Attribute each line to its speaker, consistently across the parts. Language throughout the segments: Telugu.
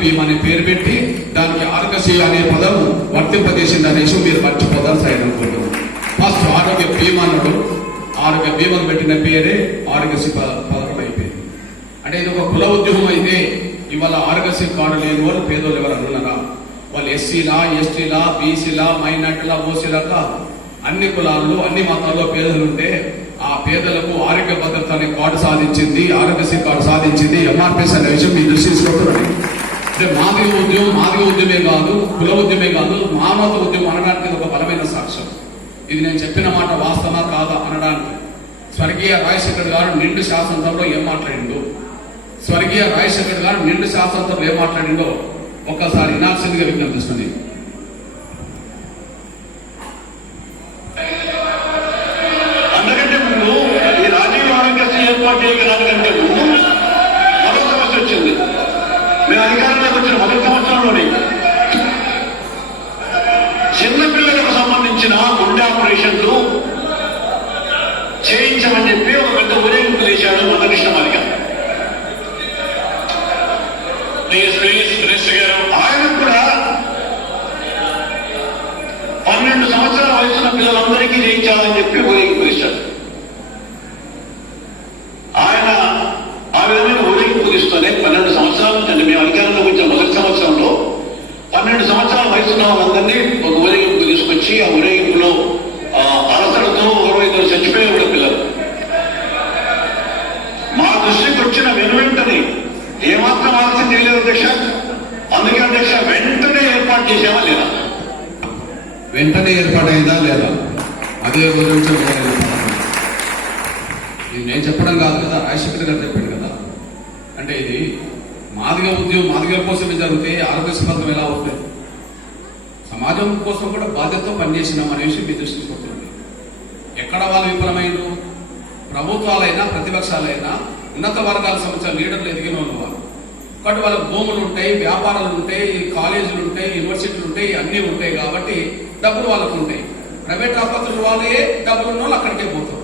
Speaker 1: భీమా అనే పేరు పెట్టి దానికి ఆరోగ్యశ్రీ అనే పదం వర్తింపజేసింది అనేసి మీరు మర్చిపోతారు సైడ్ అనుకుంటున్నాం. ఫస్ట్ ఆరోగ్య భీమా అన్నాడు ఆరోగ్య భీమాను పెట్టిన పేరే ఆరోగ్యశ్రీ ప- పథకం అయిపోయింది. అంటే ఇది ఒక కుల ఉద్యమం అయితే ఇవాళ ఆరోగ్యశ్రీ కార్డు లేని వాళ్ళు పేదోళ్ళు ఎవరు అనున్నారా వాళ్ళు ఎస్సీలా ఎస్టీలా బీసీలా మైనార్టీలా ఓసీలా కాదు. అన్ని కులాల్లో అన్ని మతాల్లో పేదలు ఉంటే ఆ పేదలకు ఆరోగ్య భద్రత అనే కార్డు సాధించింది ఆరోగ్యశ్రీ కార్డు సాధించింది ఎంఆర్పిఎస్ అనే విషయం మీరు దృష్టి తీసుకుంటున్నాను అంటే మానవ ఉద్యమం మానవ ఉద్యమే కాదు కుల ఉద్యమే కాదు మానవత ఉద్యమం అనడానికి ఇది ఒక బలమైన సాక్ష్యం. ఇది నేను చెప్పిన మాట వాస్తవా కాదా అనడానికి. స్వర్గీయ రాజశేఖర్ గారు నిండు శాసనసభలో ఏం మాట్లాడిందో స్వర్గీయ రాజశేఖర్ గారు నిండు శాసనసభలో ఏం మాట్లాడిండో? ఒక్కసారి వినాల్సిందిగా విజ్ఞప్తిస్తుంది
Speaker 2: వయసున్న పిల్లలందరికీ చేయించాలని చెప్పి ఊరేగింపు ఇచ్చాడు ఆయన ఆ విధమైన ఊరేగింపు ఇస్తూనే పన్నెండు సంవత్సరాల నుంచి అండి మేము అధికారంలోకి వచ్చిన మొదటి సంవత్సరంలో పన్నెండు సంవత్సరాల వయసున్న వాళ్ళందరినీ ఒక ఊరేగింపు తీసుకొచ్చి ఆ ఊరేగింపులో అలసడతో అలసటతో ఒకరో ఇద్దరు చచ్చిపోయే పిల్లలు. మా దృష్టికి వచ్చిన వెను వెంటనే ఏమాత్రం ఆలస్యం చేయలేదు అధ్యక్ష. అందుకే అధ్యక్ష వెంటనే ఏర్పాటు చేసేవా లేదా?
Speaker 1: వెంటనే ఏర్పాటైందా లేదా? అదే గురించి ఇది నేను చెప్పడం కాదు కదా రాజశేఖర్ గారు చెప్పాడు కదా. అంటే ఇది మాదిగ ఉద్యోగం మాదిగల కోసమే జరిగితే ఆరోగ్య పథకం ఎలా అవుతుంది సమాజం కోసం కూడా బాధ్యతతో పనిచేసినాం అనే విషయం మీ దృష్టికి వస్తుంది ఎక్కడ వాళ్ళు విఫలమైండు ప్రభుత్వాలైనా ప్రతిపక్షాలైనా ఉన్నత వర్గాల సంబంధించిన లీడర్లు ఎదిగిన వాళ్ళు వాళ్ళు. కాబట్టి వాళ్ళకి భూములు ఉంటాయి వ్యాపారాలు ఉంటాయి కాలేజీలు ఉంటాయి యూనివర్సిటీలు ఉంటాయి అన్నీ ఉంటాయి కాబట్టి డబ్బులు వాళ్ళకు ఉంటాయి ప్రైవేట్ ఆసుపత్రులు వాళ్ళే డబ్బులు ఉన్న వాళ్ళు అక్కడికే పోతారు.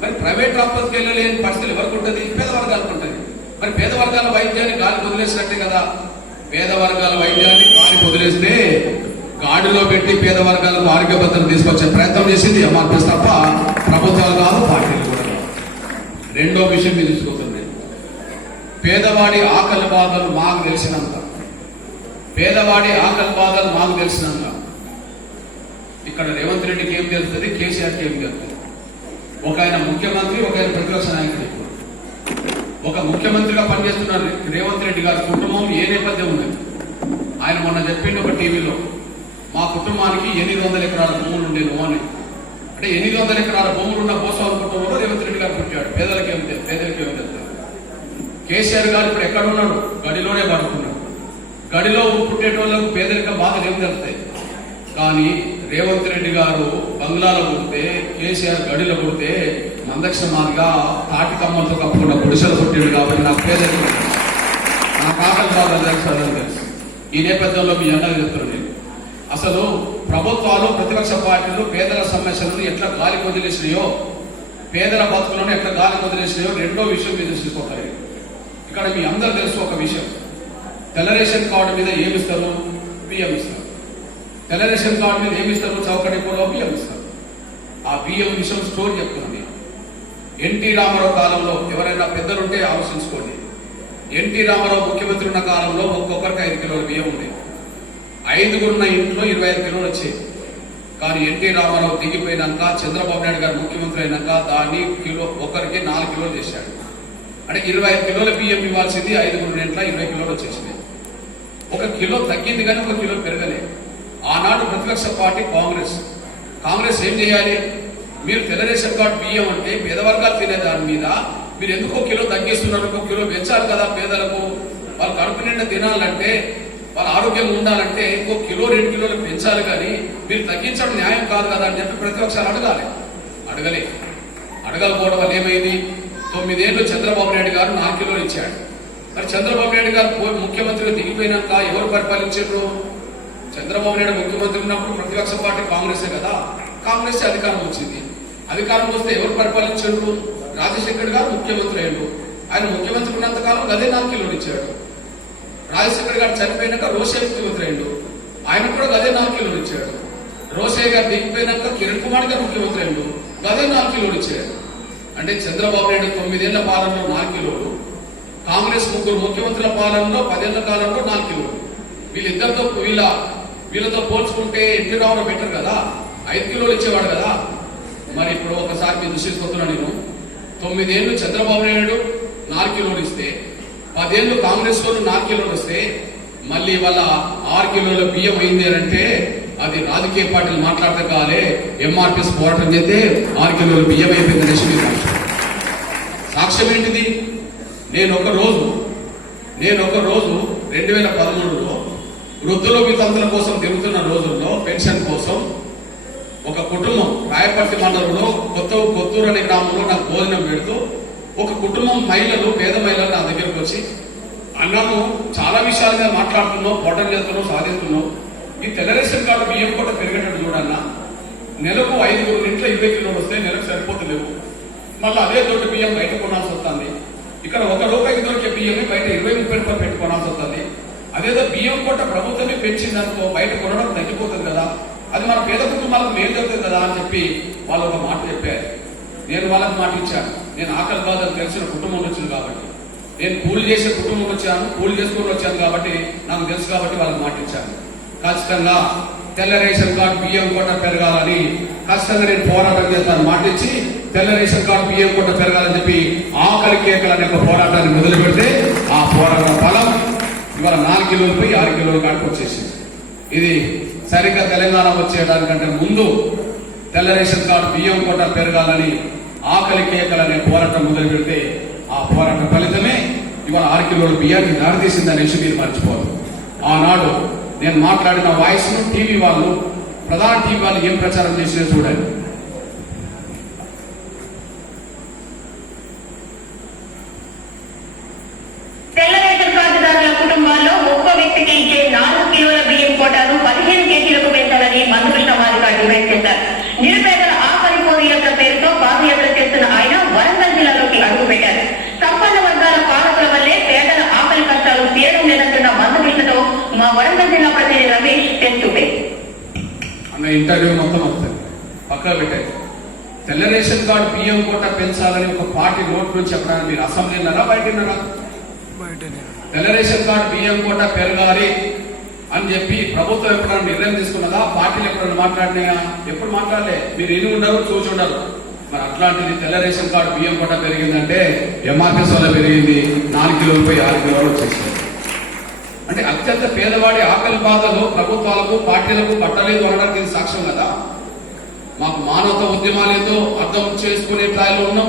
Speaker 1: మరి ప్రైవేట్ ఆసుపత్రికి వెళ్ళలేని పరిస్థితులు ఎవరికి ఉంటుంది పేద వర్గాలకు ఉంటుంది మరి పేద వర్గాల వైద్యాన్ని గాలి వదిలేసినట్టే కదా. పేద వర్గాల వైద్యాన్ని గాలి వదిలేస్తే గాడిలో పెట్టి పేద వర్గాలకు ఆరోగ్య భద్రత తీసుకొచ్చే ప్రయత్నం చేసింది ఎంఆర్పిఎస్ తప్ప ప్రభుత్వాలు కాదు పార్టీలు కూడా రెండో విషయం మీరు తీసుకుంటుంది పేదవాడి ఆకలి బాధలు మాకు తెలిసినంత. పేదవాడి ఆకలి బాధలు మాకు తెలిసినంత. ఇక్కడ రేవంత్ రెడ్డికి ఏం తెలుస్తుంది కేసీఆర్కి ఏం తెలుస్తుంది ఒక ఆయన ముఖ్యమంత్రి ఒక ఆయన ప్రతిపక్ష నాయకుడు. ఒక ముఖ్యమంత్రిగా పనిచేస్తున్న రేవంత్ రెడ్డి గారి కుటుంబం ఏ నేపథ్యం ఉన్నది ఆయన మొన్న చెప్పింది ఒక టీవీలో మా కుటుంబానికి ఎనిమిది వందల ఎకరాల భూములు ఉండేను అని అంటే ఎనిమిది వందల ఎకరాల భూములు ఉన్న భూస్వామి కుటుంబంలో రేవంత్ రెడ్డి గారు పుట్టాడు. పేదలకి ఏం తెలుసు పేదలకి ఏం తెలుసు? కేసీఆర్ గారు ఇప్పుడు ఎక్కడ ఉన్నాడు? గడిలోనే పడుకున్నాడు. గడిలో పుట్టేటోళ్ళకు పేదరిక బాధలు ఏం తెలుస్తాయి? కానీ రేవంత్ రెడ్డి గారు బంగ్లాలో పుడితే కేసీఆర్ గడిలో పుడితే మందక్షమాదిగా తాటి కమ్మలతో కప్పుకున్న గుడిసెలు పుట్టాడు కాబట్టి నాకు పేదలు నా కాకలు బాగా తెలుసు తెలుసు. ఈ నేపథ్యంలో మీ అన్నది చెప్తున్నాను నేను. అసలు ప్రభుత్వాలు ప్రతిపక్ష పార్టీలు పేదల సమస్యలను ఎట్లా గాలి వదిలేసినాయో పేదల బతుకులను ఎట్లా గాలి వదిలేసినాయో రెండో విషయం మీద తీసుకోవాలి ఇక్కడ మీ అందరూ తెలుసు ఒక విషయం. తెల్ల రేషన్ కార్డు మీద ఏమిస్తారు బియ్యం ఇస్తారు. తెల్ల రేషన్ కార్డు మీద ఏమిస్తారు చౌకటి కూడా బియ్యం ఇస్తారు ఆ బియ్యం విషయం స్టోర్ చెప్తుంది. ఎన్టీ రామారావు కాలంలో ఎవరైనా పెద్దలుంటే ఆలోచించుకోండి. ఎన్టీ రామారావు ముఖ్యమంత్రి ఉన్న కాలంలో ఒక్కొక్కరికి ఐదు కిలోల బియ్యం ఉంది. ఐదుగురున్న ఇంట్లో ఇరవై ఐదు కిలోలు వచ్చాయి. కానీ ఎన్టీ రామారావు దిగిపోయినాక చంద్రబాబు నాయుడు గారు ముఖ్యమంత్రి అయినాక దాన్ని కిలో ఒక్కరికి నాలుగు కిలోలు చేశాడు. అంటే ఇరవై ఐదు కిలోల బియ్యం ఇవ్వాల్సింది ఐదుగురు ఇంట్లో ఇరవై కిలోలు వచ్చేసింది. ఒక కిలో తగ్గింది కానీ ఒక కిలో పెరగలేదు. ఆనాడు ప్రతిపక్ష పార్టీ కాంగ్రెస్. కాంగ్రెస్ ఏం చేయాలి? మీరు తెలుగుదేశం కార్డు బియ్యం అంటే పేద వర్గాలు తినే దాని మీద మీరు ఎందుకో కిలో తగ్గిస్తున్నారు ఒక కిలో పెంచాలి కదా పేదలకు? వాళ్ళు కడుపు నిండా తినాలంటే వాళ్ళ ఆరోగ్యం ఉండాలంటే ఇంకో కిలో రెండు కిలోలు పెంచాలి కానీ మీరు తగ్గించడం న్యాయం కాదు కదా అని చెప్పి ప్రతిపక్షాలు అడగాలి. అడగలే. అడగకపోవడం వల్ల ఏమైంది? తొమ్మిదేళ్ళు చంద్రబాబు నాయుడు గారు నాలుగు కిలోలు ఇచ్చాడు. మరి చంద్రబాబు నాయుడు గారు ముఖ్యమంత్రిగా దిగిపోయినాక ఎవరు పరిపాలించారు? చంద్రబాబు నాయుడు ముఖ్యమంత్రి ఉన్నప్పుడు ప్రతిపక్ష పార్టీ కాంగ్రెసే కదా. కాంగ్రెస్ అధికారం వచ్చింది. అధికారం వస్తే ఎవరు పరిపాలించారు రాజశేఖర్ గారు ముఖ్యమంత్రి అయ్యాడు. ఆయన ముఖ్యమంత్రి ఉన్నంత కాలం అదే నాలుగు ఇచ్చాడు రాజశేఖర్ గారు చనిపోయినాక రోషే ముఖ్యమంత్రి అయ్యాడు. ఆయన కూడా గదే నాలుగు ఇచ్చాడు రోషయ్య గారు దిగిపోయినాక కిరణ్ కుమార్ గారు ముఖ్యమంత్రి అయ్యాడు. గదే నాలుగు ఇచ్చాడు అంటే చంద్రబాబు నాయుడు తొమ్మిదేళ్ళ పాలనలో నాలుగు కిలోలు కాంగ్రెస్ ముగ్గురు ముఖ్యమంత్రుల పాలనలో పదేళ్ళ కాలంలో నాలుగు కిలోలు వీళ్ళిద్దరితో వీళ్ళ వీళ్ళతో పోల్చుకుంటే ఎన్ని రావడం బెటర్ కదా? ఐదు కిలోలు ఇచ్చేవాడు కదా? మరి ఇప్పుడు ఒకసారి మీరు దృష్టిస్తున్నా నేను. తొమ్మిదేళ్ళు చంద్రబాబు నాయుడు నాలుగు కిలోలు ఇస్తే పదేళ్ళు కాంగ్రెస్ వాళ్ళు నాలుగు కిలోలు వస్తే మళ్ళీ వాళ్ళ ఆరు కిలోల బియ్యం అయింది అంటే అది రాజకీయ పార్టీలు మాట్లాడటం కాలే ఎంఆర్పిఎస్ పోరాటం చేస్తే ఆరు కిలోల బియ్యం అయిపోయింది లక్ష్మీ సాక్ష్యం ఏంటిది? నేను ఒక రోజు నేను ఒక రోజు రెండు వేల పదమూడులో వృద్ధుల వితంతుల కోసం తిరుగుతున్న రోజుల్లో పెన్షన్ కోసం ఒక కుటుంబం రాయపర్తి మండలంలో కొత్త కొత్తూరు అనే గ్రామంలో నాకు భోజనం పెడుతూ ఒక కుటుంబం మహిళలు పేద మహిళలు నా దగ్గరకు వచ్చి అన్నము చాలా విషయాలుగా మాట్లాడుతున్నావు పోటం చేస్తున్నావు సాధిస్తున్నావు. ఈ తెల్ల రేషన్ కార్డు బియ్యం కూడా పెరిగేటట్టు చూడన్నా. నెలకు ఐదుగురు ఇంట్లో ఇరవై కిలోలు వస్తే నెలకు సరిపోతలేవు. మళ్ళీ అదే దొడ్డు బియ్యం బయట కొనాల్సి వస్తుంది. ఇక్కడ ఒక రూపాయి దొరికే బియ్యమే బయట ఇరవై ముప్పై రూపాయలు పెట్టి కొనాల్సి వస్తుంది. అదేదో బియ్యం కొట్ట ప్రభుత్వమే పెంచిందనుకో బయట కొనడం తగ్గిపోతుంది కదా. అది మన పేద కుటుంబాలకు మేలు జరుగుతుంది కదా అని చెప్పి వాళ్ళు ఒక మాట చెప్పారు. నేను వాళ్ళకి మాట ఇచ్చాను. నేను ఆకలి బాధలు తెలిసిన కుటుంబం వచ్చింది కాబట్టి. నేను కూలి చేసే కుటుంబం వచ్చాను కూలి చేసుకుని వచ్చాను కాబట్టి నాకు తెలుసు కాబట్టి వాళ్ళకి మాట ఇచ్చాను. ఖచ్చితంగా తెల్ల రేషన్ కార్డు బియ్యం కోట పెరగాలని ఖచ్చితంగా నేను పోరాటం చేస్తాను మాట ఇచ్చి తెల్ల రేషన్ కార్డు బియ్యం కోట పెరగాలని చెప్పి ఆకలి కేకలు అనే ఒక పోరాటాన్ని మొదలు పెడితే ఆ పోరాట ఫలం. ఇవాళ నాలుగు కిలోలు పోయి ఆరు కిలోల కాడికి వచ్చేసింది. ఇది సరిగ్గా తెలంగాణ వచ్చేయడానికంటే ముందు తెల్ల రేషన్ కార్డు బియ్యం కూడా పెరగాలని ఆకలి కేకలనే పోరాటం మొదలు పెడితే ఆ పోరాట ఫలితమే ఇవాళ ఆరు కిలోల బియ్యానికి దారితీసిందనే విషయం మీరు మర్చిపోదు. ఆనాడు నేను మాట్లాడిన వాయిస్ను టీవీ వాళ్ళు ప్రధాన టీవీ వాళ్ళు ఏం ప్రచారం చేసినా చూడండి
Speaker 3: తెల్ల రేషన్ కార్డుదారుల కుటుంబాల్లో ఒక్క వ్యక్తికి ఇచ్చే నాలుగు కిలోల బియ్యం కోటాను పదిహేను కేజీలకు పెంచాలని మందకృష్ణ మాదిగా డిమాండ్ చేశారు నిరుపేదల ఆకలి పోనీయాత్ర పేరుతో పాదయాత్ర చేస్తున్న ఆయన వరంగల్ జిల్లాలోకి అడుగుపెట్టారు సంపన్న వర్గాల పాలకుల వల్లే పేదల ఆకలి కష్టాలు తీయడం లేదంటున్న మందకృష్ణతో మా వరంగల్ జిల్లా ప్రతినిధి రమేష్ తెచ్చుపే
Speaker 1: అన్న ఇంటర్వ్యూ మొత్తం వస్తుంది పక్కన పెట్టారు తెల్ల రేషన్ కార్డు బియ్యం కోట పెంచాలని ఒక పార్టీ నోట్ నుంచి చెప్పడానికి మీరు అసెంబ్లీలోనా బయట ఉన్నారా? తెల్ల రేషన్ కార్డు బియ్యం కోట పెరగాలి అని చెప్పి ప్రభుత్వం ఎప్పుడైనా నిర్ణయం తీసుకున్నదా? పార్టీలు ఎప్పుడైనా మాట్లాడినాయా? ఎప్పుడు మాట్లాడలే. మీరు ఇని ఉండరు చూసి ఉండరు మరి అట్లాంటిది తెల్ల రేషన్ కార్డు బియ్యం కోట పెరిగిందంటే ఎంఆర్ఎస్ వల్ల పెరిగింది. నాలుగు కిలోలు పోయి ఆరు కిలోలు వచ్చేసింది. అంటే అత్యంత పేదవాడి ఆకలి బాధలు ప్రభుత్వాలకు పార్టీలకు పట్టలేదు అనడానికి ఇది సాక్ష్యం కదా? మాకు మానవత ఉద్యమాలేదో అర్థం చేసుకునే స్థాయిలో ఉన్నాం.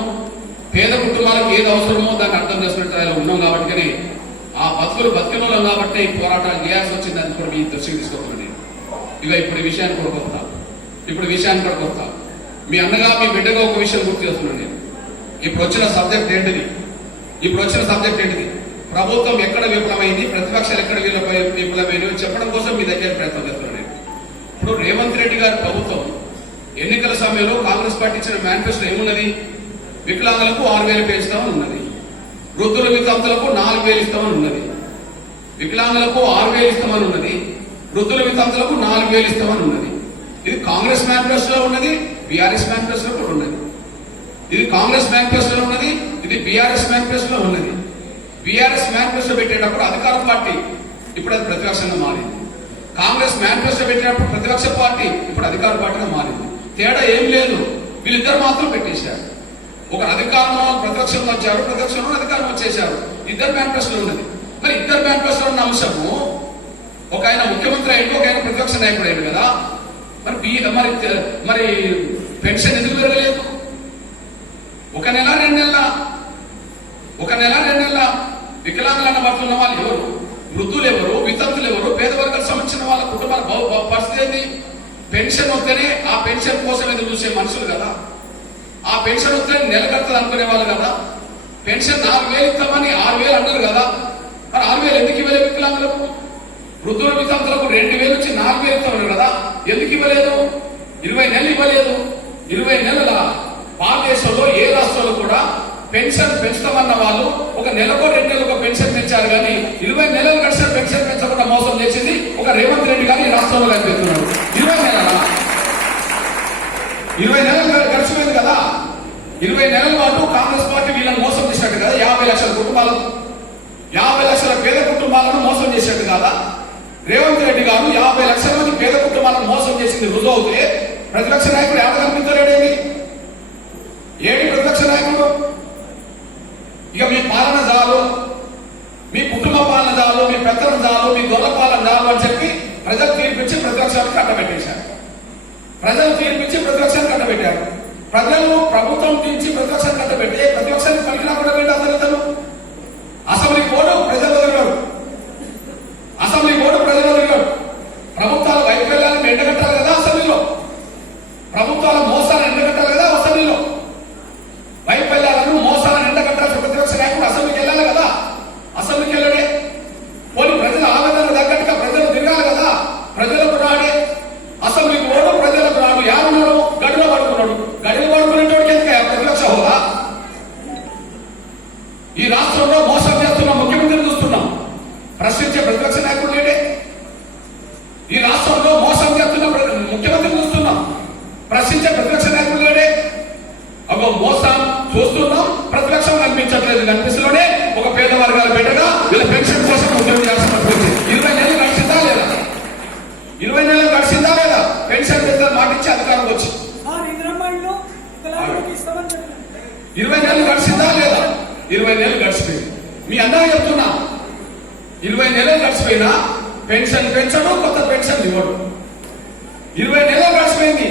Speaker 1: పేద కుటుంబాలకు ఏది అవసరమో దాన్ని అర్థం చేసుకునే స్థాయిలో ఉన్నాం కాబట్టి ఆ బతుకులు బతికినోళ్ళం కాబట్టి ఈ పోరాటాలు చేయాల్సి వచ్చింది అని కూడా మీ దృష్టికి తీసుకొస్తున్నాను ఇక ఇప్పుడు ఈ విషయాన్ని కూడా కొత్త ఇప్పుడు విషయాన్ని కూడా కొత్త మీ అన్నగా మీ బిడ్డగా ఒక విషయం గుర్తు చేస్తున్నాను నేను. ఇప్పుడు వచ్చిన సబ్జెక్ట్ ఏంటిది? ఇప్పుడు వచ్చిన సబ్జెక్ట్ ఏంటిది? ప్రభుత్వం ఎక్కడ విఫలమైంది? ప్రతిపక్షాలు ఎక్కడ విఫల- విఫలమైనవి చెప్పడం కోసం మీ దగ్గర ప్రయత్నం చేస్తున్నాను నేను. ఇప్పుడు రేవంత్ రెడ్డి గారి ప్రభుత్వం ఎన్నికల సమయంలో కాంగ్రెస్ పార్టీ ఇచ్చిన మేనిఫెస్టో ఏమున్నది? వికలాంగులకు ఆరు వేలు పెంచుతామని ఉన్నది. వృద్ధుల వితంతులకు నాలుగు వేలు ఇస్తామని ఉన్నది. వికలాంగులకు ఆరు వేలు ఇస్తామని ఉన్నది. వృద్ధుల వితంతులకు నాలుగు వేలు ఇస్తామని ఉన్నది. ఇది కాంగ్రెస్ మేనిఫెస్టోలో ఉన్నది బీఆర్ఎస్ మేనిఫెస్టోలో కూడా ఉన్నది. ఇది కాంగ్రెస్ మేనిఫెస్టోలో ఉన్నది ఇది బీఆర్ఎస్ మేనిఫెస్టోలో ఉన్నది. బీఆర్ఎస్ మేనిఫెస్టో పెట్టేటప్పుడు అధికార పార్టీ ఇప్పుడు అది ప్రతిపక్షంగా మారింది. కాంగ్రెస్ మేనిఫెస్టో పెట్టినప్పుడు ప్రతిపక్ష పార్టీ ఇప్పుడు అధికార పార్టీగా మారింది. తేడా ఏం లేదు. వీళ్ళిద్దరు మాత్రం పెట్టేశారు. ఒక అధికారంలో ప్రతిపక్షంలో వచ్చారు ప్రతిపక్షంలో అధికారం వచ్చేశారు. ఇద్దరు మేనిఫెస్టో ఉన్నది. మరి ఇద్దరు మేనిఫెస్టో ఉన్న అంశము ఒక ఆయన ముఖ్యమంత్రి అయ్యాడు ఒక ఆయన ప్రతిపక్ష నాయకుడు అయ్యాడు కదా. మరి బీ- మరి మరి పెన్షన్ ఎందుకు పెరగలేదు? ఒక నెల రెండు నెలల? ఒక నెల రెండు నెలల? వికలాంగులు అన్న ఉన్న వాళ్ళు ఎవరు? వృద్ధులు ఎవరు వితంతులు ఎవరు పేద వర్గాలకు సంబంధించిన వాళ్ళ కుటుంబాల పరిస్థితి ఏంటి? పెన్షన్ వస్తేనే ఆ పెన్షన్ కోసం ఎదురు చూసే మనుషులు కదా. ఆ పెన్షన్ వస్తే నెల అనుకునే వాళ్ళు కదా. పెన్షన్ నాలుగు వేలు ఇస్తామని ఆరు వేలు అన్నారు కదా. మరి ఆరు వేలు ఎందుకు ఇవ్వలేదు వికలాంగులకు? వృద్ధుల వితంతులకు రెండు వేలు వచ్చి నాలుగు వేలు ఇస్తామన్నారు కదా. ఎందుకు ఇవ్వలేదు? ఇరవై నెలలు ఇవ్వలేదు. ఇరవై నెలల భారతదేశంలో ఏ రాష్ట్రంలో కూడా పెన్షన్ పెంచుతామన్న వాళ్ళు ఒక నెలకో రెండు నెలలకు పెన్షన్ పెంచారు కానీ ఇరవై నెలలు గడిచిన రేవంత్ రెడ్డి గారు ఈ రాష్ట్రంలో కనిపిస్తున్నాడు ఇరవై నెలల? ఇరవై నెలలు గడిచిపోయింది కదా? ఇరవై నెలల పాటు కాంగ్రెస్ పార్టీ వీళ్ళని మోసం చేసినట్టు కదా? యాభై లక్షల కుటుంబాలను యాభై లక్షల పేద కుటుంబాలను మోసం చేసినట్టు కదా? రేవంత్ రెడ్డి గారు యాభై లక్షల మంది పేద కుటుంబాలను మోసం చేసింది రుజువు అవుతే ప్రతిపక్ష నాయకుడు ఎవరు కనిపించలేడేమి ఏడి ప్రతిపక్ష నాయకుడు? ఇక మీ పాలన చాలు మీ కుటుంబ పాలన చాలు మీ పెద్దల చాలు మీ దొర పాలన చాలు అని చెప్పి ప్రజలు తీర్పిచ్చి ప్రతిపక్షాన్ని కట్టబెట్టేశారు ప్రజలు తీర్పిచ్చి ప్రతిపక్షాన్ని కట్టబెట్టారు ప్రజలను ప్రభుత్వం తీర్చి ప్రతిపక్షాన్ని కట్టబెట్టి ప్రతిపక్షాన్ని పనికి రాకుండా అతను ఇతను అసెంబ్లీ బోర్డు ప్రజలు ఇరవై నెలలు గడిచిపోయింది మీ అందరూ చెప్తున్నా ఇరవై నెలలు గడిచిపోయినా పెన్షన్ పెంచడం కొత్త పెన్షన్ ఇవ్వడు. ఇరవై నెలలు గడిచిపోయింది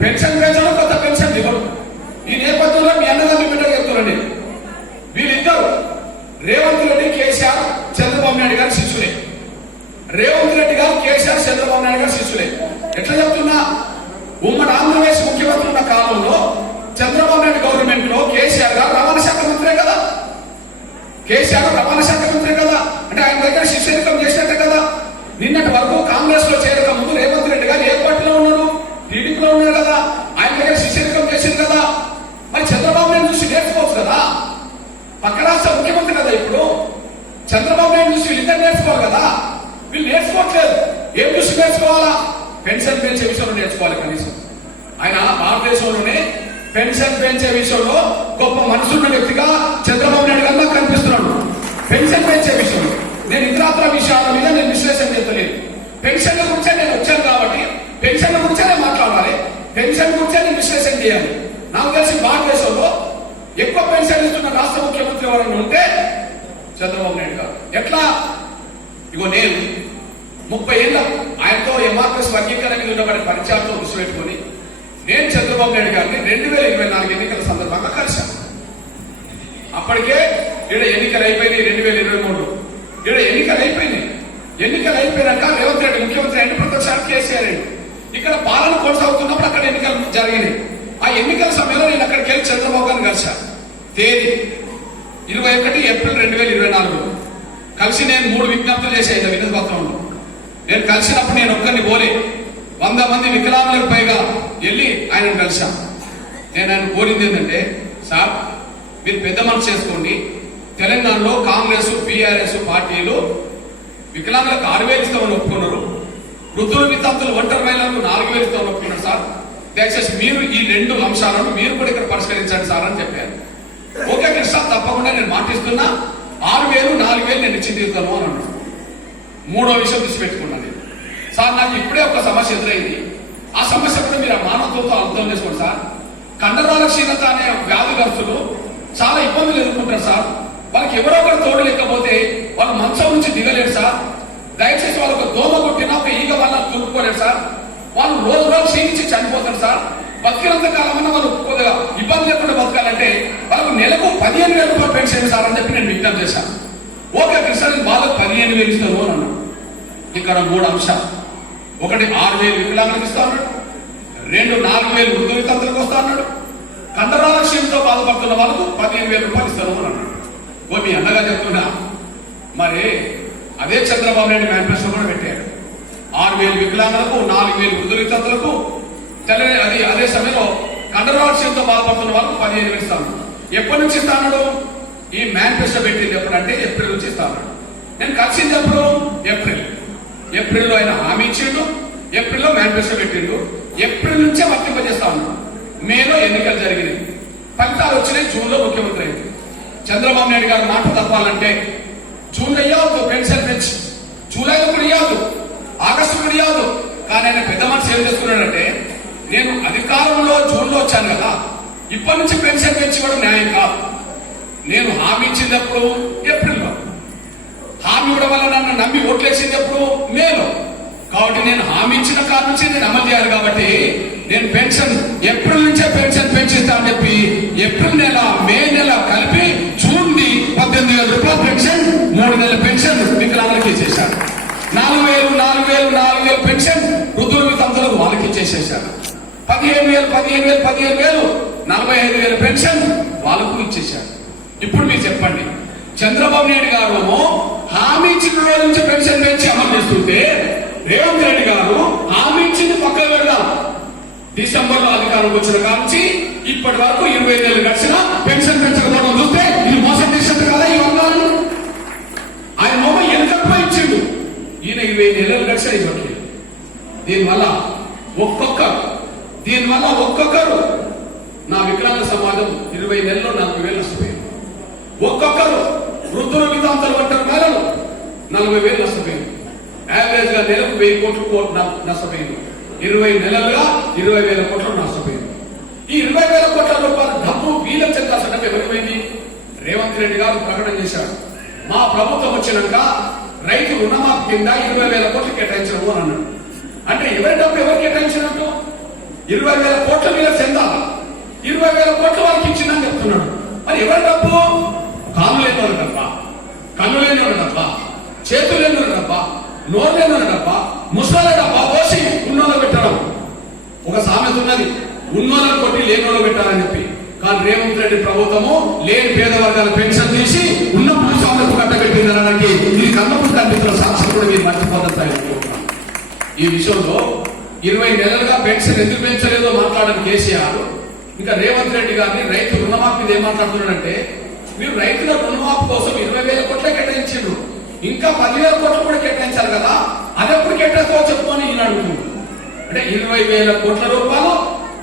Speaker 1: పెన్షన్ పెంచడం కొత్త పెన్షన్ ఇవ్వడు. ఈ నేపథ్యంలో మీ అన్నగారు మీ బిడ్డగా చెప్తున్నాను వీళ్ళిద్దరు రేవంత్ రెడ్డి కేసీఆర్ చంద్రబాబు నాయుడు గారి శిష్యులే. రేవంత్ రెడ్డి గారు కేసీఆర్ చంద్రబాబు నాయుడు గారు శిష్యులే. ఎట్లా చెప్తున్నా ఉమ్మడి ఆంధ్రప్రదేశ్ ముఖ్యమంత్రి ఉన్న కాలంలో చంద్రబాబు నాయుడు గవర్నమెంట్లో కేసీఆర్ గారు రవాణా శాఖ మంత్రే కదా. కేసీఆర్ రవాణా శాఖ మంత్రే కదా. అంటే ఆయన దగ్గర శిష్యరికం చేసినట్టే కదా. నిన్నటి వరకు కాంగ్రెస్లో చేరక ముందు రేవంత్ రెడ్డి గారు ఏ పార్టీలో ఉన్నాడు టీడీపీలో ఉన్నారు కదా. ఆయన దగ్గర శిష్యరికం చేసింది కదా. మరి చంద్రబాబు నాయుడు చూసి నేర్చుకోవచ్చు కదా. పక్క రాష్ట్ర ముఖ్యమంత్రి కదా ఇప్పుడు. చంద్రబాబు నాయుడు చూసి వీళ్ళిద్దరు నేర్చుకోవాలి కదా. వీళ్ళు నేర్చుకోవట్లేదు. ఏం చూసి నేర్చుకోవాలా? పెన్షన్ పెంచే విషయంలో నేర్చుకోవాలి కనీసం. ఆయన భారతదేశంలోనే పెన్షన్ పెంచే విషయంలో గొప్ప మనసున్న వ్యక్తిగా చంద్రబాబు నాయుడు గారు కనిపిస్తున్నాడు. పెన్షన్ పెంచే విషయంలో. నేను ఇతరాత్ర విషయాల మీద నేను విశ్లేషణ చేస్తలేదు పెన్షన్ల గురించే నేను వచ్చాను కాబట్టి పెన్షన్ల గురించే నేను మాట్లాడాలి. పెన్షన్ గురించే నేను విశ్లేషణ చేయాలి. నాకు తెలిసి భారతదేశంలో ఎక్కువ పెన్షన్ ఇస్తున్న రాష్ట్ర ముఖ్యమంత్రి ఎవరైనా ఉంటే చంద్రబాబు నాయుడు గారు. ఎట్లా? ఇగో నేను ముప్పై ఏళ్ళ ఆయనతో ఎంఆర్ఎస్ వర్గీకరణ మీద ఉండబడే పరిచయాలతో దృష్టి పెట్టుకొని నేను చంద్రబాబు నాయుడు గారిని రెండు వేల ఇరవై నాలుగు ఎన్నికల సందర్భంగా కలిశాను. అప్పటికే ఈడ ఎన్నికలు అయిపోయినాయి రెండు వేల ఇరవై మూడు ఈడ ఎన్నికలు అయిపోయినాయి. ఎన్నికలు అయిపోయినాక రేవంత్ రెడ్డి ముఖ్యమంత్రి అంటే ప్రతిపక్షాలు కేసీఆర్ ఇక్కడ పాలన కొనసాగుతున్నప్పుడు అక్కడ ఎన్నికలు జరిగినాయి. ఆ ఎన్నికల సమయంలో నేను అక్కడికి వెళ్ళి చంద్రబాబు గారిని కలిశాను. తేదీ ఇరవై ఒకటి ఏప్రిల్ రెండు వేల ఇరవై నాలుగు. కలిసి నేను మూడు విజ్ఞప్తులు చేశాను వినతి పత్రంలో. నేను కలిసినప్పుడు నేను ఒక్కరిని పోలే. వంద మంది వికలాంగులకు పైగా వెళ్ళి ఆయన కలిశాను నేను ఆయన కోరింది ఏంటంటే సార్ మీరు పెద్ద మనసు చేసుకోండి. తెలంగాణలో కాంగ్రెస్ బీఆర్ఎస్ పార్టీలు వికలాంగులకు ఆరు వేలు ఇస్తామని ఒప్పుకున్నారు. వృద్ధుల వితంతులు ఒంటరి మహిళలకు నాలుగు వేలు ఇస్తామని ఒప్పుకున్నారు సార్. దయచేసి మీరు ఈ రెండు అంశాలను మీరు కూడా ఇక్కడ పరిష్కరించండి సార్ అని చెప్పారు. ఓకే కృష్ణ తప్పకుండా నేను మాటిస్తున్నా. ఆరు వేలు నాలుగు వేలు నేను ఇచ్చి తీరుతాను అని అన్నాడు మూడో విషయం తీసిపెట్టుకున్నది సార్ నాకు ఇప్పుడే ఒక సమస్య ఎదురైంది. ఆ సమస్య కూడా మీరు ఆ మానవత్వంతో అర్థం చేసుకోండి సార్. కండరాల క్షీణత అనే వ్యాధిగ్రస్తులు చాలా ఇబ్బందులు ఎదుర్కొంటారు సార్. వాళ్ళకి ఎవరో ఒకరు తోడు లేకపోతే వాళ్ళు మంచం నుంచి దిగలేరు సార్. దయచేసి వాళ్ళకు దోమ కొట్టినా ఒక ఈగ వల్ల తూర్పుకోలేరు సార్. వాళ్ళు రోజు రోజు క్షీణించి చనిపోతారు సార్. బతికినంత కాలమైనా వాళ్ళు కొద్దిగా ఇబ్బంది లేకుండా బతకాలంటే వాళ్ళకు నెలకు పదిహేను వేల రూపాయలు పెన్షన్ సార్ అని చెప్పి నేను విజ్ఞప్తి చేశాను. ఓకే సార్ వాళ్ళకు పదిహేను వేలు ఇస్తారు అన్నాను. ఇక్కడ మూడు అంశాలు. ఒకటి ఆరు వేలు వికలాంగులకు ఇస్తా రెండు నాలుగు వేలు వృద్ధ వితంతులకు వస్తా అన్నాడు కండరాల క్షీణతో బాధపడుతున్న వాళ్ళకు పదిహేను వేల రూపాయలు ఇస్తాను అని అన్నాడు. ఓ మీ అన్నగా చెప్తున్నా. మరి అదే చంద్రబాబు నాయుడు మేనిఫెస్టో కూడా పెట్టాడు. ఆరు వేలు వికలాంగులకు నాలుగు వేలు వృద్ధ వితంతులకు తెల్లని అది అదే సమయంలో కండరాల క్షీణతో బాధపడుతున్న వాళ్ళకు పదిహేను వేలు ఇస్తాను. ఎప్పటి నుంచి ఇస్తాడు ఈ మేనిఫెస్టో పెట్టింది ఎప్పుడంటే ఏప్రిల్ నుంచి ఇస్తా నేను కలిసింది ఎప్పుడు ఏప్రిల్. ఏప్రిల్లో ఆయన హామీ ఇచ్చిండు ఏప్రిల్లో మేనిఫెస్టో పెట్టిండు ఏప్రిల్ నుంచే వర్తింపజేస్తా ఉన్నాం. మేలో ఎన్నికలు జరిగినాయి. ఫలితాలు వచ్చినాయి జూన్లో ముఖ్యమంత్రి అయింది చంద్రబాబు నాయుడు గారు మాట తప్పాలంటే జూన్ ఇవ్వద్దు పెన్షన్ పెంచి జూలైలో కూడా ఇవ్వద్దు ఆగస్టు కూడా ఇవ్వద్దు కానీ ఆయన పెద్ద మనిషి ఏం చేస్తున్నాడంటే నేను అధికారంలో జూన్లో వచ్చాను కదా ఇప్పటి నుంచి పెన్షన్ పెంచి కూడా న్యాయం కాదు. నేను హామీ ఇచ్చినప్పుడు ఏప్రిల్ హామీ ఇవ్వడం వల్ల నన్ను నమ్మి ఓట్లేసేటప్పుడు నేను. కాబట్టి నేను హామీ ఇచ్చిన కారణం నుంచి నేను అమలు చేయాలి కాబట్టి నేను పెన్షన్ ఏప్రిల్ నుంచే పెన్షన్ పెంచిస్తా అని చెప్పి ఏప్రిల్ నెల మే నెల కలిపి జూన్ పద్దెనిమిది వేల రూపాయల పెన్షన్ మూడు నెలల పెన్షన్ వికలాంగులకి ఇచ్చేశారు నాలుగు వేలు నాలుగు వేలు నాలుగు వేలు పెన్షన్ వృద్ధుల వితంతులకు వాళ్ళకి ఇచ్చేసేసాను పదిహేను వేలు పదిహేను వేలు పదిహేను వేలు నలభై ఐదు వేల పెన్షన్ వాళ్ళకు ఇచ్చేశారు ఇప్పుడు మీరు చెప్పండి చంద్రబాబు నాయుడు గారు హామీ ఇచ్చిన రోజు నుంచి పెన్షన్ పెంచి అమలు చేస్తుంటే రేవంత్ రెడ్డి గారు హామీ ఇచ్చింది పక్కన పెడదాం. డిసెంబర్లో అధికారంలోకి వచ్చిన కాంచి ఇప్పటి వరకు ఇరవై వేలు గడిచిన పెన్షన్ పెంచకపోవడం చూస్తే ఇది మోసం చేసినట్టు కదా ఈ వర్గాలను ఆయన మొమ్మ ఎనకప్ప ఇచ్చిండు. ఈయన ఇరవై నెలలు గడిచిన ఇవ్వట్లేదు దీనివల్ల ఒక్కొక్కరు దీనివల్ల ఒక్కొక్కరు నా వికలాంగ సమాజం ఇరవై నెలలో నలభై వేలు వస్తుంది ఒక్కొక్క వృద్ధుల వితాంతలు ఒంటరి మేళలు నలభై వేలు నష్టపోయింది యావరేజ్గా నెలకు వెయ్యి కోట్లు నష్టపోయింది ఇరవై నెలలుగా ఇరవై వేల కోట్లు నష్టపోయింది ఈ ఇరవై వేల కోట్ల రూపాయల డబ్బు వీళ్ళకి చెందాల్సిన డబ్బు ఎవరిపోయింది రేవంత్ రెడ్డి గారు ప్రకటన చేశారు. మా ప్రభుత్వం వచ్చినాక రైతు రుణమాఫీ కింద ఇరవై వేల కోట్లు కేటాయించడం అని అన్నాడు అంటే ఎవరి డబ్బు ఎవరు కేటాయించినట్టు? ఇరవై వేల కోట్ల మీద చెందాలి. ఇరవై వేల కోట్ల వారికి ఇచ్చిందని చెప్తున్నాడు. మరి ఎవరి డబ్బు? కాము లేనివాడు వాళ్ళ కన్ను లేనివాడు వాళ్ళ డబ్బా చేతులు లేనివాడు వాళ్ళ డబ్బా నోరు లేనివాడు వాళ్ళ ముసలి డబ్బా పోసి ఉన్నోళ్ళు పెట్టడం. ఒక సామెత ఉన్నది ఉన్నోళ్ళని కొట్టి లేనోళ్ళు పెట్టాలని చెప్పి. కానీ రేవంత్ రెడ్డి ప్రభుత్వము లేని పేద వర్గాల పెన్షన్ తీసి ఉన్న భూస్వాములకు కట్టబెట్టిందనడానికి ఇది కన్నప్పుడు కనిపించిన సాక్షి కూడా మీరు మర్చిపోతారు ఈ విషయంలో. ఇరవై నెలలుగా పెన్షన్ ఎందుకు పెంచలేదో మాట్లాడడం కేసీఆర్. ఇంకా రేవంత్ రెడ్డి గారిని రైతు రుణమాఫీ ఏం మాట్లాడుతున్నాడంటే మీరు రైతుల రుణమాఫీ కోసం ఇరవై వేల కోట్లే కేటాయించారు ఇంకా పదివేల కోట్లు కూడా కేటాయించాలి కదా? అది ఎప్పుడు కేటాయిస్తావో చెప్పుకొని ఈయన అడుగుతుంది అంటే ఇరవై వేల కోట్ల రూపాయలు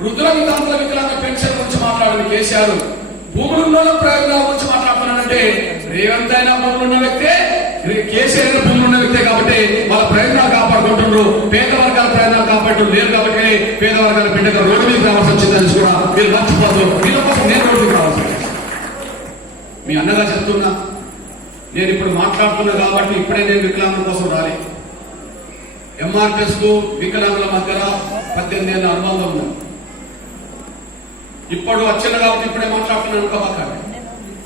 Speaker 1: వృద్ధుల వితాంతుల వికలాంగ పెన్షన్ గురించి మాట్లాడిన కేసీఆర్. భూములు ప్రయోజనాల గురించి మాట్లాడుతున్నాడంటే రేవంత్ అయినా భూములు ఉన్న వ్యక్తే కేసీఆర్ అయినా భూములు ఉన్న వ్యక్తే కాబట్టి వాళ్ళ ప్రయోజనాలు కాపాడుకుంటున్నారు పేద వర్గాల ప్రయోజనాలు కాపాడు లేరు కాబట్టి పేద వర్గాల బిడ్డగా రోడ్డు మీద రావాల్సి వచ్చిందని కూడా మీరు మర్చిపోతారు వీళ్ళ కోసం నేను రోడ్డు రావాల్సి వచ్చింది. మీ అన్నగా చెప్తున్నా నేను ఇప్పుడు మాట్లాడుతున్నా కాబట్టి ఇప్పుడే నేను వికలాంగుల కోసం రాలే. ఎంఆర్పిఎస్కు వికలాంగుల మధ్య పద్దెనిమిది ఏళ్ళ అనుబంధం ఉంది. ఇప్పుడు వచ్చిన కాబట్టి ఇప్పుడే మాట్లాడుతున్నాను అనుకోబాకండి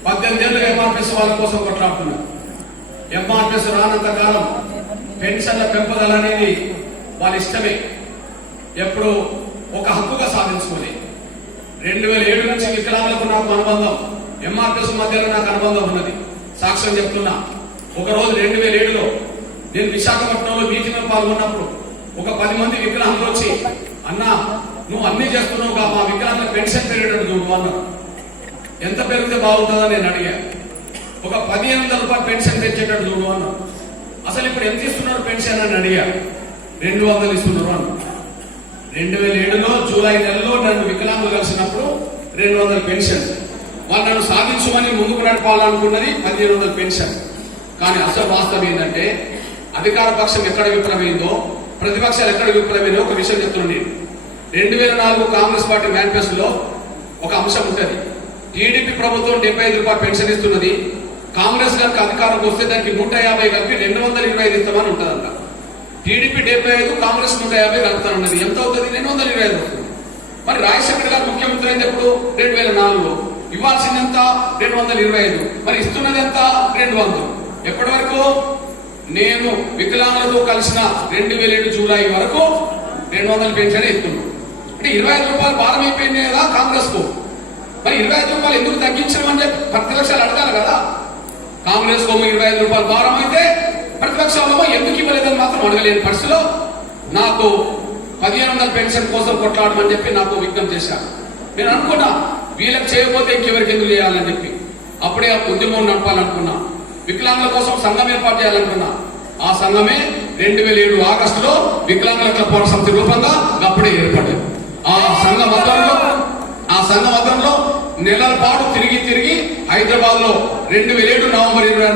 Speaker 1: పద్దెనిమిది ఏళ్ళు ఎంఆర్పిఎస్ వాళ్ళ కోసం కొట్లాడుతున్నాను ఎంఆర్పిఎస్ రానంత కాలం పెన్షన్ల పెంపుదల అనేది వాళ్ళ ఇష్టమే. ఎప్పుడు ఒక హక్కుగా సాధించుకొని రెండు వేల ఏడు నుంచి వికలాంగులకు నాకు అనుబంధం. ఎంఆర్పిఎస్ మధ్యలో నాకు అనుబంధం ఉన్నది. సాక్ష్యం చెప్తున్నా. ఒక రోజు రెండు వేల ఏడులో నేను విశాఖపట్నంలో మీటింగ్ పాల్గొన్నప్పుడు ఒక పది మంది విగ్రహంలో వచ్చి అన్నా నువ్వు అన్ని చేస్తున్నావు కా మా వికలాంగుల పెన్షన్ పెరిగేటట్టు నువ్వు అన్నారు ఎంత పెరిగితే బాగుంటుందని నేను అడిగా. ఒక పదిహేను వందల రూపాయలు పెన్షన్ పెంచేటట్టు చూడు అన్నారు అసలు ఇప్పుడు ఎంత ఇస్తున్నారు పెన్షన్ అని అడిగా. రెండు వందలు ఇస్తున్నారు అన్న రెండు వేల ఏడులో జూలై నెలలో నన్ను వికలాంగులు కలిసినప్పుడు రెండు వందల పెన్షన్. వాళ్ళను సాధించమని ముందుకు నడపాలనుకున్నది పదిహేను వందల పెన్షన్. కానీ అసలు వాస్తవం ఏంటంటే అధికార పక్షం ఎక్కడ విఫలమైందో ప్రతిపక్షాలు ఎక్కడ విఫలమైందో ఒక విషయం చెప్తున్నాను రెండు వేల నాలుగు కాంగ్రెస్ పార్టీ మేనిఫెస్టోలో ఒక అంశం ఉంటుంది. టీడీపీ ప్రభుత్వం డెబ్బై ఐదు రూపాయలు పెన్షన్ ఇస్తున్నది. కాంగ్రెస్ కనుక అధికారంకి వస్తే దానికి నూట యాభై కలిపి రెండు వందల ఇరవై ఐదు ఇస్తామని ఉంటుందంట. టీడీపీ డెబ్బై ఐదు కాంగ్రెస్ నూట యాభై కలుపుతానన్నది. ఎంత అవుతుంది? రెండు వందల ఇరవై ఐదు మరి రాజశేఖర్ గారు ముఖ్యమంత్రి అయినప్పుడు రెండు వేల నాలుగులో ఇవ్వాల్సింది ఎంత రెండు వందల ఇరవై ఐదు. మరి ఇస్తున్నది ఎంత రెండు వందలు. ఎప్పటి వరకు నేను వికలాంగులతో కలిసిన రెండు వేల ఏడు జూలై వరకు రెండు వందల పెన్షన్ ఇస్తున్నాను. అంటే ఇరవై ఐదు రూపాయలు భారం అయిపోయింది కదా కాంగ్రెస్కు మరి ఇరవై ఐదు రూపాయలు ఎందుకు తగ్గించడం అని ప్రతిపక్షాలు అడగాలి కదా. కాంగ్రెస్ కోమో ఇరవై ఐదు రూపాయలు భారం అయితే ప్రతిపక్షాలేమో ఎందుకు ఇవ్వలేదని మాత్రం అడగలేని పరిస్థితిలో నాకు పదిహేను వందల పెన్షన్ కోసం కొట్లాడమని చెప్పి నాకు విజ్ఞప్తి చేశారు. నేను అనుకున్నా వీళ్ళకి చేయకపోతే ఇంకెవరికి ఎందుకు చేయాలని చెప్పి అప్పుడే ఆ ఉద్యమం నడపాలనుకున్నా. వికలాంగుల కోసం సంఘం ఏర్పాటు చేయాలనుకున్నా. ఆ సంఘమే రెండు వేల ఏడు ఆగస్టులో వికలాంగుల పోరాట సమితి రూపంగా అప్పుడే ఏర్పడింది ఆ సంఘ మతంలో ఆ సంఘ మతంలో నెలల పాటు తిరిగి తిరిగి హైదరాబాద్లో రెండు వేల ఏడు నవంబర్ ఇరవై